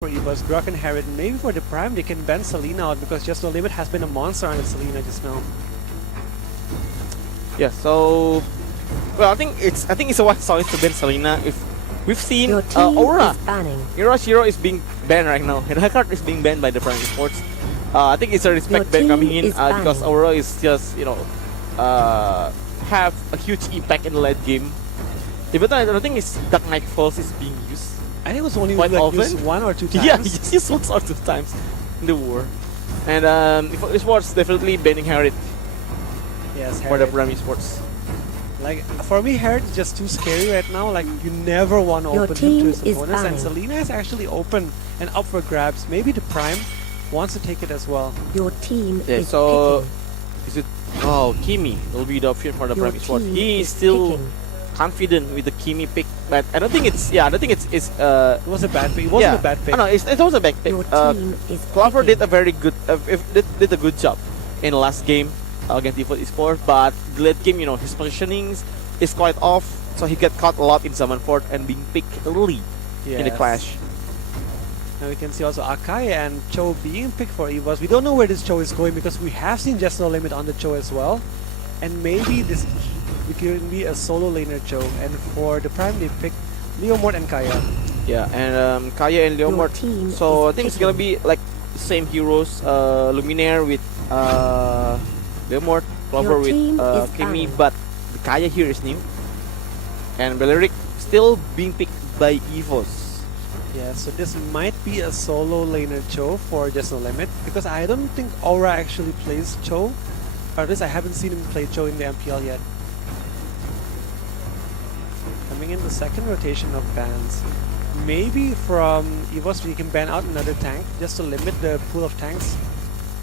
for Evos, Grok and Harriet, and maybe for the Prime they can ban Selena out because Just No Limit has been a monster on Selena just now. Yeah, so well, I think it's a wise choice to ban Selena. If we've seen Your team Aura, is banning. Hiroshiro is being banned right now, and Hikard is being banned by the Prime Esports. I think it's a respect Your ban coming team in is because banning. Aura is just have a huge impact in the late game. Even though I don't think it's Dark Knight Falls is being used. I think it was only Quite like often? used 1 or 2 times. Yeah, he just used once or 2 times in the war. And Esports definitely banning Harriet Yes, for the Harriet. Prime Esports. Like, for me, Harriet is just too scary right now. Like, you never want to Your open him to team his is opponents. And banning. Selena is actually open and up for grabs. Maybe the Prime wants to take it as well. Your team Yeah, is so picking. is it? Oh, Kimi will be the option for the Your Prime Esports. team He is is still picking. confident with the Kimi pick, but I don't think it's. Yeah, I don't think it's. It was a bad pick. It wasn't Yeah. a bad pick. No, it was a bad pick. Your team is Clover picking. did a very good. Did a good job in the last game against Evos Esports, but the late game, his positionings is quite off, so he got caught a lot in Summon Fort and being picked early in the Yes. clash. Now we can see also Akai and Cho being picked for Evos. We don't know where this Cho is going because we have seen Just No Limit on the Cho as well. And maybe this can be a solo laner Cho. And for the Prime they picked Leomord and Kaya. Yeah, and Kaya and Your Leomord. team So I is think it's gonna picking. be like the same heroes, Luminaire with Leomord, Clover Your with team is Kimi, banning. but the Kaya here is new. And Beleric still being picked by Evos. Yeah, so this might be a solo laner Cho for Just No Limit because I don't think Aura actually plays Cho. Or at least I haven't seen him play Cho in the MPL yet. Coming in the second rotation of bans. Maybe from Evos we can ban out another tank just to limit the pool of tanks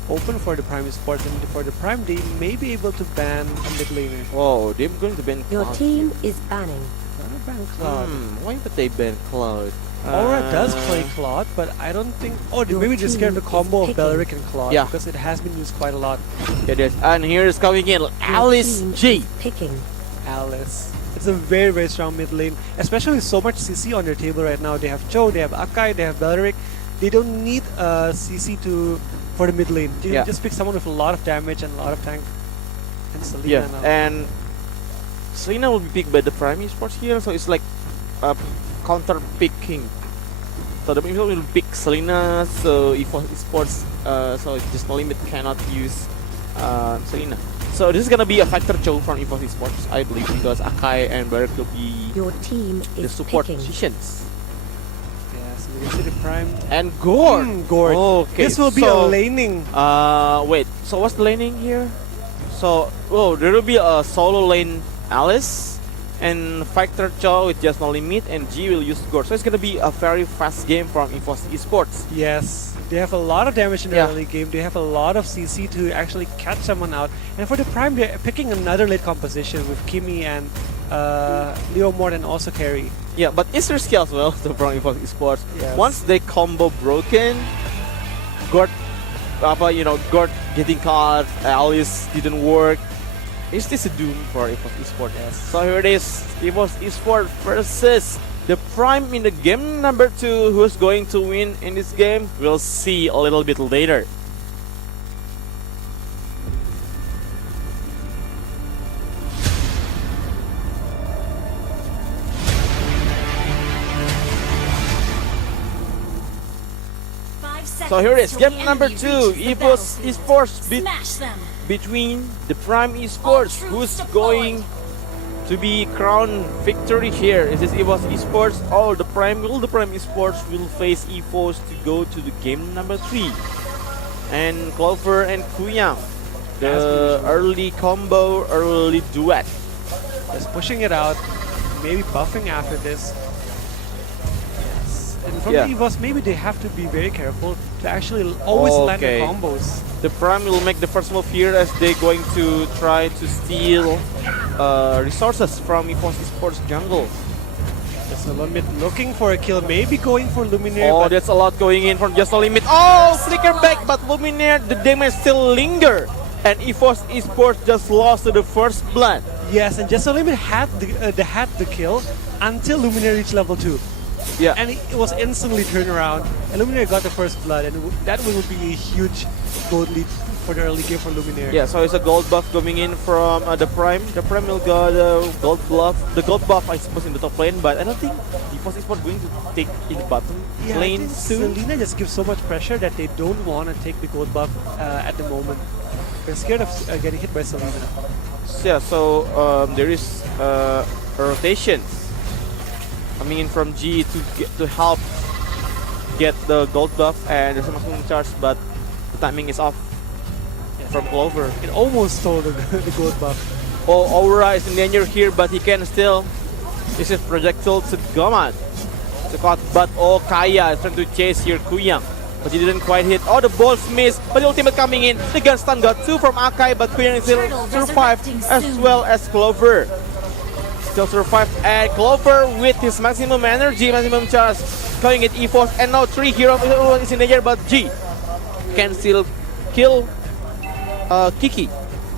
open for the Prime Esports, and for the Prime they may be able to ban a mid laner. Whoa, they're going to ban Your Cloud. team is banning. Gonna ban Cloud. Why would they ban Cloud? Aura does play Claude, but I don't think. Oh, Your maybe they're scared of the team is combo of picking. Beleric and Claude Yeah. because it has been used quite a lot. Yeah, there's, and here is coming in Alice Your team G. is picking. Alice. It's a very, very strong mid lane, especially with so much CC on their table right now. They have Cho, they have Akai, they have Beleric. They don't need CC for the mid lane. They Yeah. just pick someone with a lot of damage and a lot of tank. And Selena Yeah, now. and Selena will be picked by the Prime Esports here, so it's like counter picking. So the people will pick Selena, so Evos Esports, so it's Just No Limit cannot use Selena. So this is gonna be a factor Cho from Evos Esports, I believe, because Akai and Barrack will be Your team the is support picking. positions. Yes, we can see the Prime. And Gord. Gord. Okay, This will be so, a laning. Wait. So what's the laning here? So, there will be a solo lane Alice and Factor Cho with Just No Limit, and G will use Gord. So it's gonna be a very fast game from Evos Esports. Yes, they have a lot of damage in the Yeah. early game. They have a lot of CC to actually catch someone out. And for the Prime, they're picking another late composition with Kimi and Leomord and also Carry. Yeah, but it's risky as well to from Evos Esports. Yes. Once they combo broken, Gord, Gord getting caught, Alice didn't work. Is this a doom for Evos Esports? Yes. So here it is, Evos Esports versus the Prime in the game number 2. Who's going to win in this game? We'll see a little bit later. So here it is, game number 2, Evos Esports between the Prime Esports. Who's going to be crowned victory here? Is this Evos Esports or the Prime? The Prime Esports will face Evos to go to the game number 3. And Clover and Kuyang, the early combo, early duet. Just pushing it out, maybe buffing after this. Yes. And from Yeah. the Evos, maybe they have to be very careful to actually always land the Okay. combos. The Prime will make the first move here as they're going to try to steal resources from Evos Esports jungle. Just a little bit looking for a kill, maybe going for Luminaire, Oh, but that's a lot going in from Just No Limit. Oh, flicker back, but Luminaire, the damage still linger. And Evos Esports just lost to the first blood. yes, and Just No Limit had the kill until Luminaire reached level 2. Yeah. And it was instantly turned around. And Luminaire got the first blood, and that would be a huge gold lead for the early game for Luminaire. Yeah, so it's a gold buff coming in from the Prime. The Prime will got gold buff. The gold buff, I suppose, in the top lane, but I don't think Evos Esports going to take in the bottom Yeah, lane I think soon. Selena just gives so much pressure that they don't want to take the gold buff at the moment. They're scared of getting hit by Selena. Yeah, so there is rotations coming in from G to help get the gold buff, and there's a maximum charge, but the timing is off from Clover. It almost stole the gold buff. Oh, Aura is in danger here, but he can still. This is projectile to Gomad. But oh, Kaya is trying to chase here Kuyang, but he didn't quite hit. Oh, the balls missed, but the ultimate coming in. The gun stun got 2 from Akai, but Kuyang still survived, as well as Clover. Still survived, and Clover with his maximum energy, maximum charge, going at Evos, and now 3 heroes is in danger, but G can still kill Kiki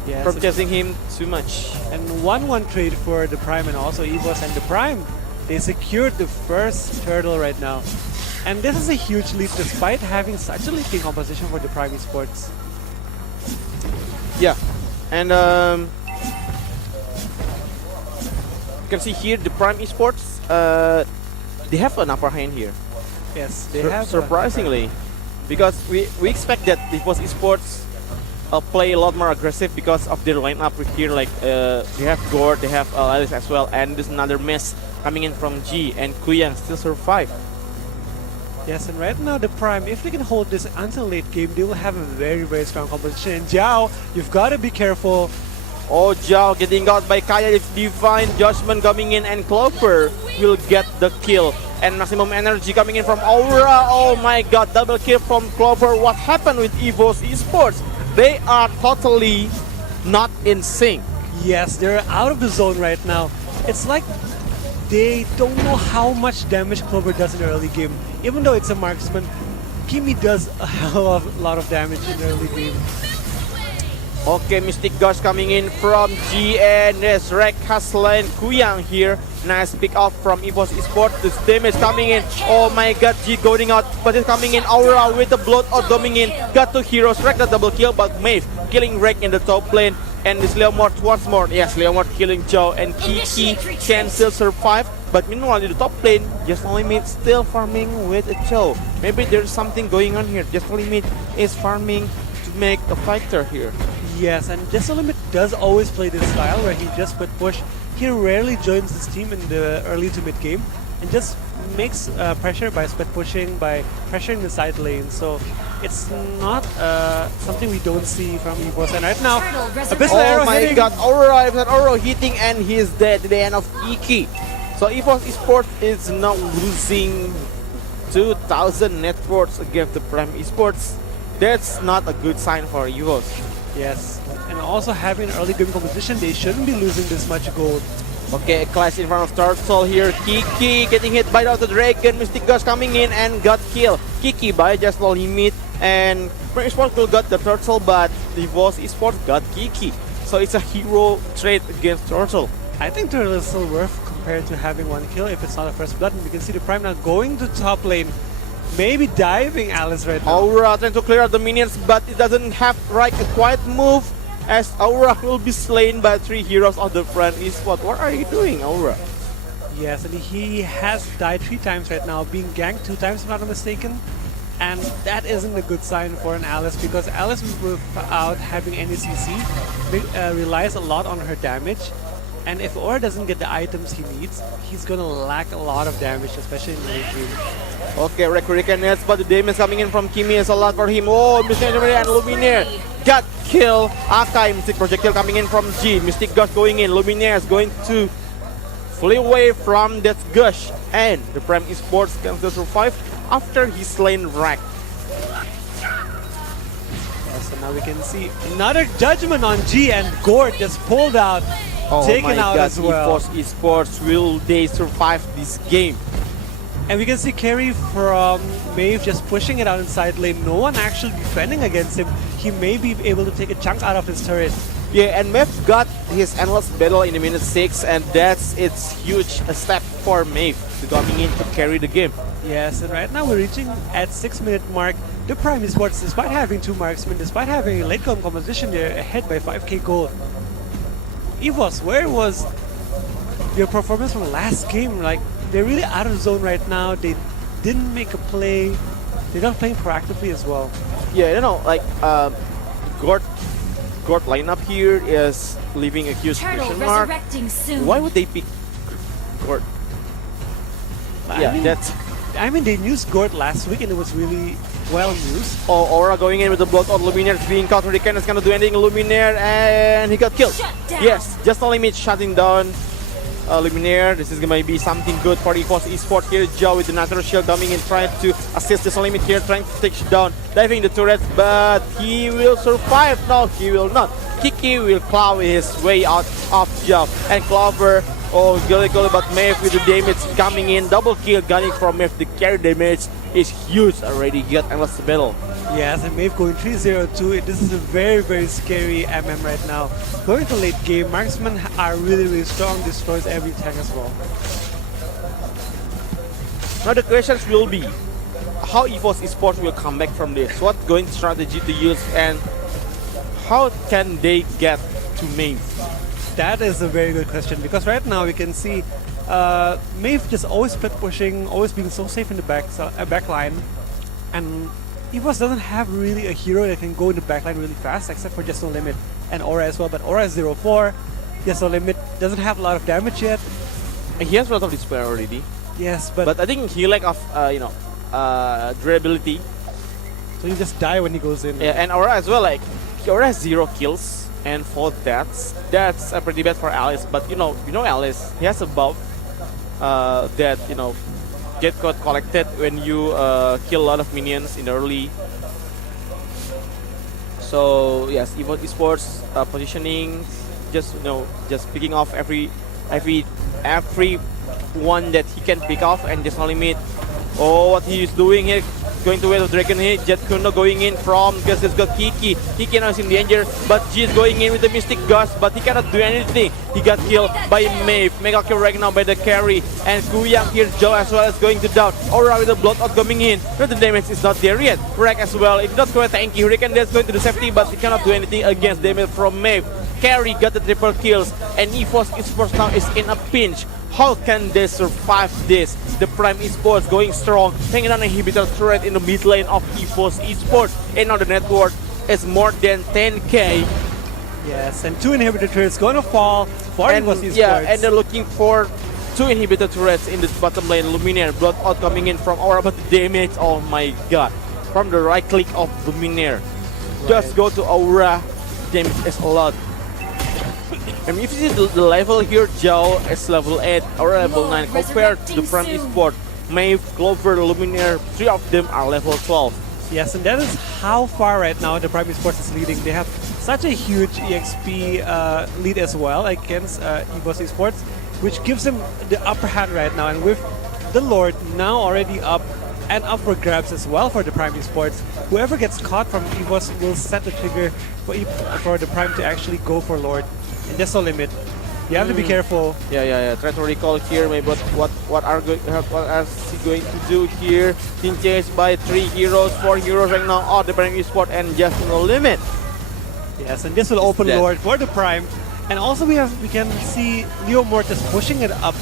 Yes, from chasing him too much. and 1-1 trade for the Prime and also Evos, and the Prime, they secured the first turtle right now. And this is a huge lead despite having such a leaking composition for the Prime Esports. Yeah, and you can see here the Prime Esports, they have an upper hand here. Yes, they have surprisingly, because we expect that Evos Esports play a lot more aggressive because of their lineup here. Like they have Gore, they have Alice as well, and there's another mess coming in from G, and Kuyang still survive. Yes, and right now the Prime, if they can hold this until late game, they will have a very, very strong composition. And Jiao, you've got to be careful. Oh, Zhao getting got by Kaya with Divine Judgment coming in, and Clover will get the kill. And maximum energy coming in from Aura. Oh my god, double kill from Clover. What happened with Evos Esports? They are totally not in sync. Yes, they're out of the zone right now. It's like they don't know how much damage Clover does in the early game. Even though it's a marksman, Kimi does a hell of a lot of damage in the early game. Okay, Mystic Gush coming in from G, and there's Rek Haslan Kuyang here. Nice pick up from Evos Esports. This damage coming in. Oh my god, G going out, but it's coming in. Aura with the blood out coming in. Got 2 heroes. Rek the double kill, but Maeve killing Rek in the top lane. And this Leomort once more. Yes, Leomort killing Joe, and Kiki can still survive. But meanwhile, in the top lane, Just Limit still farming with a Joe. Maybe there's something going on here. Just Limit is farming to make a fighter here. Yes, and Just Limit does always play this style where he just put push. He rarely joins his team in the early to mid game and just makes pressure by split pushing, by pressuring the side lane. So it's not something we don't see from Evos. And right now, Abyssal Arrow Oh my hitting. god, Aura hitting, and he's dead at the end of Iki. So Evos Esports is now losing 2,000 net worths against the Prime Esports. That's not a good sign for Evos. Yes, and also having an early game composition, they shouldn't be losing this much gold. Okay, a clash in front of Turtle here. Kiki getting hit by the Dragon. Mystic Gush coming in and got killed. Kiki by Just Limit, and Prime Esports will got the Turtle, but Evos Esports got Kiki. So it's a hero trade against Turtle. I think Turtle is still worth compared to having 1 kill if it's not a first blood. And we can see the Prime now going to top lane, maybe diving Alice right now. Aura trying to clear out the minions, but it doesn't have a quiet move, as Aura will be slain by 3 heroes of the Prime Esports. What are you doing, Aura? Yes, and he has died 3 times right now, being ganked 2 times if I'm not mistaken. And that isn't a good sign for an Alice, because Alice without having any CC relies a lot on her damage. And if Aura doesn't get the items he needs, he's gonna lack a lot of damage, especially in the late game. Okay, Rekurikan nets, but the damage coming in from Kimi is a lot for him. Oh, Mystic and Luminaire got kill. Akai, Mystic projectile coming in from G. Mystic Gush going in. Luminaire is going to flee away from that Gush. And the Prime Esports can still survive after he slain Rack. So now we can see another judgment on G, and Gord just pulled out, taken my out god, as well. Evos Esports, will they survive this game? And we can see carry from Maeve just pushing it out inside lane. No one actually defending against him. He may be able to take a chunk out of his turret. Yeah, and Maeve got his endless battle in the minute 6, and that's its huge step for Maeve to coming in to carry the game. Yes, and right now we're reaching at 6-minute mark. The Prime Esports, despite having 2 marksmen, despite having a late game composition, they're ahead by 5k gold. Evos, where was your performance from last game? Like, they're really out of zone right now. They didn't make a play. They're not playing proactively as well. Yeah, you know, like Gord lineup here is leaving a huge question mark. Why would they pick Gord? I mean, they used Gord last week and it was really well used. Oh, Aura going in with the block on Luminaire. It's being caught. Hurricane is gonna do anything. Luminaire, and he got killed. Yes, just no limit shutting down Luminaire. This is gonna be something good for Evos Esports here. Joe with the natural shield coming in, trying to assist this limit here, trying to take down, diving the turret, but he will survive. No, he will not. Kiki will claw his way out of Joe, and Clover. Oh, really cool, but Maeve with the damage coming in. Double kill gunning from Maeve. The carry damage is huge already. He got endless battle. Yes, and Maeve going 3-0-2. This is a very, very scary MM right now. Going to late game, marksmen are really, really strong. Destroys every tank as well. Now the questions will be, how Evos Esports will come back from this? What going strategy to use, and how can they get to Maeve? That is a very good question, because right now we can see Maeve just always split pushing, always being so safe in the back line, and Evos doesn't have really a hero that can go in the backline really fast, except for Just No Limit and Aura as well. But Aura is 0-4, Just No Limit doesn't have a lot of damage yet. He has a lot of despair already. Yes, but I think he lack of durability. So you just die when he goes in. Yeah, and Aura as well. Like Aura has 0 kills and 4 deaths. That's pretty bad for Alice. But you know Alice. He has a buff that get caught collected when you kill a lot of minions in the early. So yes, Evos Esports positioning, just picking off every one that he can pick off, and just no limit. Oh, what he is doing here, going to wait of Dragon hit. Jet Kuno going in from, because he's got Kiki. Kiki now is in danger, but G is going in with the Mystic Gust, but he cannot do anything. He got killed by Maeve. Mega kill right now by the carry, and Kuyang here, Joe as well is going to down. Aura with the bloodout coming in, but the damage is not there yet. Wreck as well, it's not quite tanky. Hurricane is going to do safety, but he cannot do anything against damage from Maeve. Carry got the triple kills, and Evos Esports now is in a pinch. How can they survive this? The Prime Esports going strong, hanging on a inhibitor turret in the mid lane of Evos Esports, and now the net worth is more than 10k. Yes, and 2 inhibitor turrets going to fall for Evos Esports. Yeah, and they're looking for 2 inhibitor turrets in the bottom lane. Luminaire, bloodout coming in from Aura, but the damage, oh my god, from the right click of Luminaire. Just go to Aura, damage is a lot. And if you see the level here, Zhao is level 8 or level 9 compared to the Prime Esports. Maeve, Clover, Luminaire, 3 of them are level 12. Yes, and that is how far right now the Prime Esports is leading. They have such a huge EXP lead as well against Evos Esports, which gives them the upper hand right now. And with the Lord now already up and up for grabs as well for the Prime Esports, whoever gets caught from Evos will set the trigger for the Prime to actually go for Lord. And there's no limit. You have to be careful. Yeah. Try to recall here, maybe what are he going to do here? Being chased by 3 heroes, 4 heroes right now. Oh, the Prime Esports and Just No Limit. Yes, and this will open Lord for the Prime. And also we can see Leo Mortis pushing it up.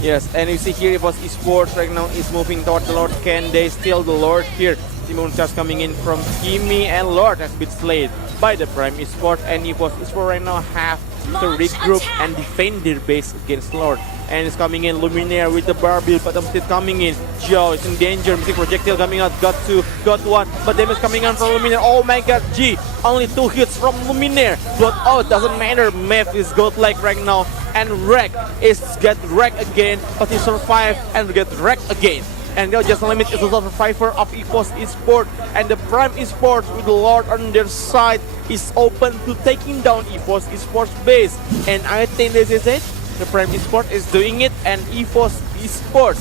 Yes, and you see here Evos Esports right now is moving toward the Lord. Can they steal the Lord here? Timon just coming in from Kimi, and Lord has been slayed by the Prime Esports, and Evos Esports right now have to regroup and defend their base against Lord. And it's coming in Luminaire with the Barbie, but I'm still coming in. Joe is in danger, missing projectile coming out, got 2, got 1, but damage coming in from Luminaire. Oh my god, G, only 2 hits from Luminaire. But oh, it doesn't matter, Maeve is godlike right now, and Wreck is get wrecked again, but he survived and get wrecked again. And now Just No Limit is also the survivor of Evos Esports, and the Prime Esports with the Lord on their side is open to taking down Evos Esports base. And I think this is it. The Prime Esports is doing it, and Evos Esports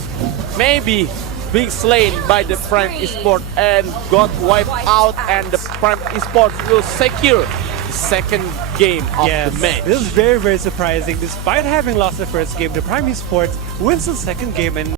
maybe being slain by the Prime Esports and got wiped out, and the Prime Esports will secure the second game of Yes, the match. this is very, very surprising. Despite having lost the first game, the Prime Esports wins the second game and